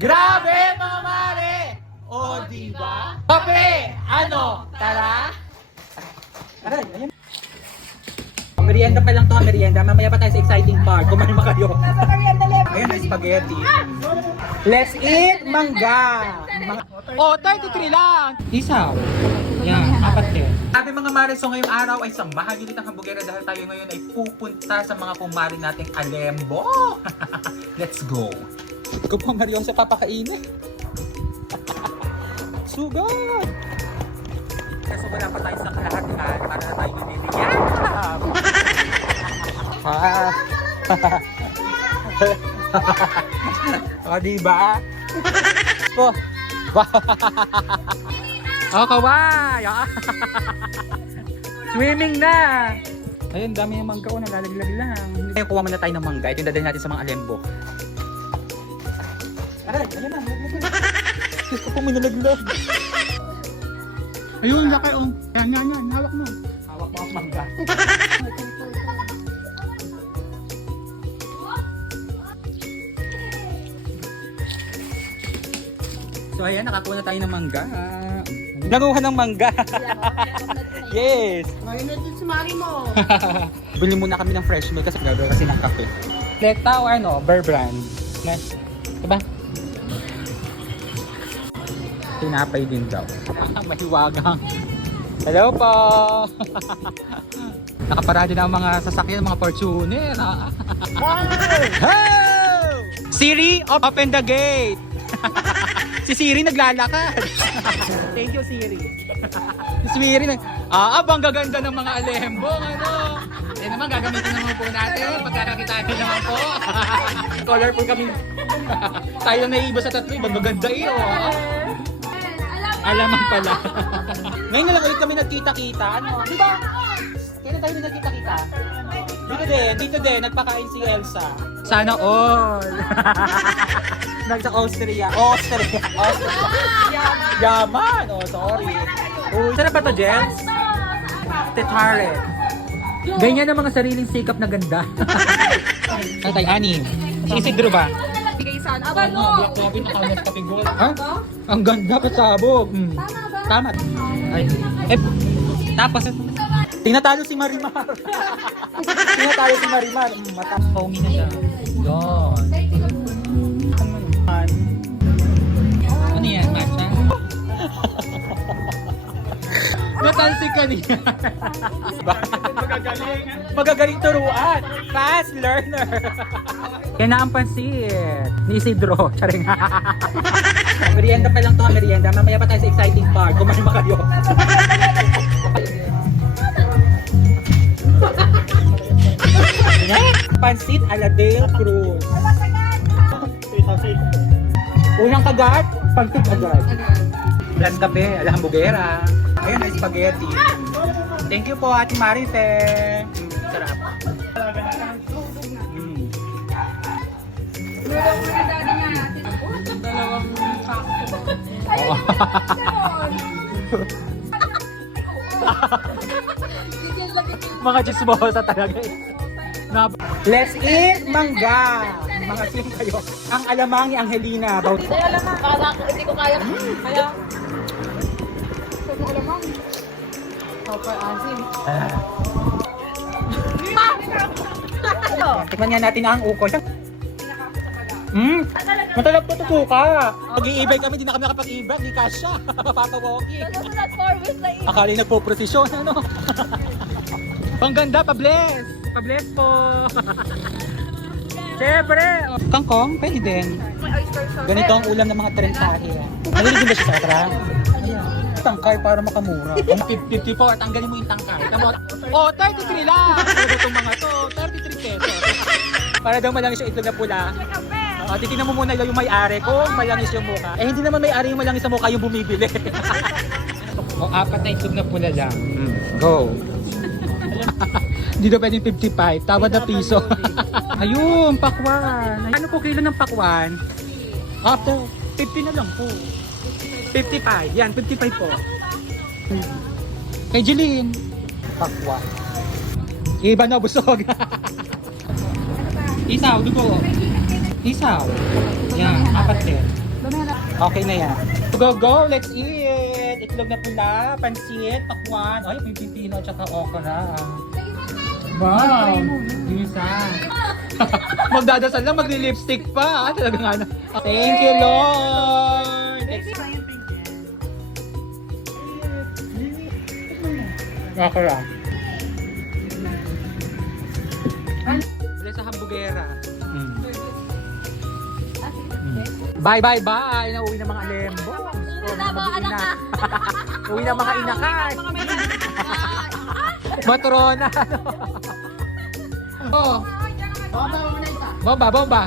Grabe mga mare! O diba? Kape! Ano? Tara! Aray, ayun. Merienda pa lang to, merienda. Mamaya pa tayo sa exciting part. Kumain ba kayo? Ayun, may spaghetti. Let's eat mangga! Oh, 33 lang! Isaw. Yan, apat din. Sabi mga mare, so ngayong araw ay isang mahagilitang hambugera dahil tayo ngayon ay pupunta sa mga kumari nating Alembo. Let's go! Ikaw po, Marion, sa papakainin. Sugod! Kaso wala pa tayo sa kalahatian para na tayo binibigyan. O, diba? Oh, oh, kaway! Swimming na! Ayun, dami yung mangga ko, nalalaglag lang. Ngayon, kuha muna tayo ng mangga. Ito yung dadalhin natin sa mga Alembo. Aray, ayun na. Diyos ko po, may nalaglag. Ayun, laki oh. Yan. Hawak mo. Hawak mo ang mangga. So ayan, nakakuha na tayo ng mangga. Nakuha ng mangga. Yes. Ngayon na dun sumari mo. Bili muna kami ng fresh milk kasi gagawin kasi ng kape. Lekta o ano, Bear Brand. Nice. Diba? Tinapay din daw. Mahiwagang. Hello po! Nakaparada na ang mga sasakyan, mga Fortuner. Hey! Siri, open the gate! Si Siri naglalakad. Thank you, Siri. Si Siri abang gaganda ng mga Alembo. Ano? Yan naman, gagamitin naman po natin. Pagkakakitain naman po. Colorful kami. Tayo na naiiba sa tatlo. Ibang gaganda iyo. Alaman pala. Ngayon na lang ulit kami nagkita-kita. Ano? Diba? Kailan tayo nagkita-kita? Dito din. Nagpakain si Elsa. Sana all. Nagsa Austria. Yaman. Oh, sorry. Saan na ba to, Jens? Tetare. Ganyan ang mga sariling sikap na ganda. Ano tayo, Ani? Si Isidro ba? Bigay sana. Aba, no! Ha? Ang ganda pa sabog. Tama. Ay. Tapos, tinatalo si Marimar. Tinatalo si Marimar. Foamy na siya. Yun. Ano yan, matcha? Natalsik ka niya. Magagaling turuan. Fast learner. Kaya na ang pansit ni Isidro. Charing. Merienda pa lang to, merienda. Mamaya pa tayo sa exciting part. Kumain ba kayo? Pansit a la Del Cruz. Unang kagat, pansit agad. Plus kape, ala hambugera. Ayun, may spaghetti. Thank you po, Ate Marife. Sarap. Mga chismosa talaga eh. Let's eat mangga. Mga sim kayo. Ang alamang ni Angelina. Hindi alamang. Kala ko, hindi ko kaya. Kaya. Sabi alamang. Papa Asim. Tikman nga natin ang ukol. Matalap po ito ka. Pag-i-ibay kami, di na kami nakapag-ibay. Di kasya. Papatawogi. Nasusunod 4 weeks na yun. Akala yung nagpo-prosesyon, ano? Ang ganda, pa-bless! Pa-bless po! Siyempre! Kangkong, pwede din. May oyster sauce. Ganito ang ulam ng mga trentahe. Nalilig din ba siya sa katra? Tangkay para makamura. 54, tanggalin mo yung tangkay. Oh, 33 lang! Pero itong mga to, 33 pesos. Para daw malangis yung itlog na pula. Titignan mo muna yung may-ari kung malangis yung mukha. Eh hindi naman may-ari yung malangis sa mukha yung bumibili. O, 4 na itlog na pula lang. Go! Hindi na pwedeng 55, tawad na piso. Ayun, pakwan. Ano po kilo ng pakwan? After 50 na lang po. 55, yan, 55 po. Kay Jeline. Pakwan. Iba na, busog. Isaw, dugo. Isaw. Yan, 4 din. Okay na yan. Go, go! Let's eat! Itlog na pula, pansit, pakwan. Ay, pipipino at saka okra. Wow! Isa. Magdadasal lang, magli-lipstick pa. Talaga nga na. Thank you, Lord! Okra. Wala sa hambugera. Bye, bye, bye! Nauwi na mga lembo. Uwi na mga inakay. Matrona. Oh. Baba mo na isa. Bomba, bomba.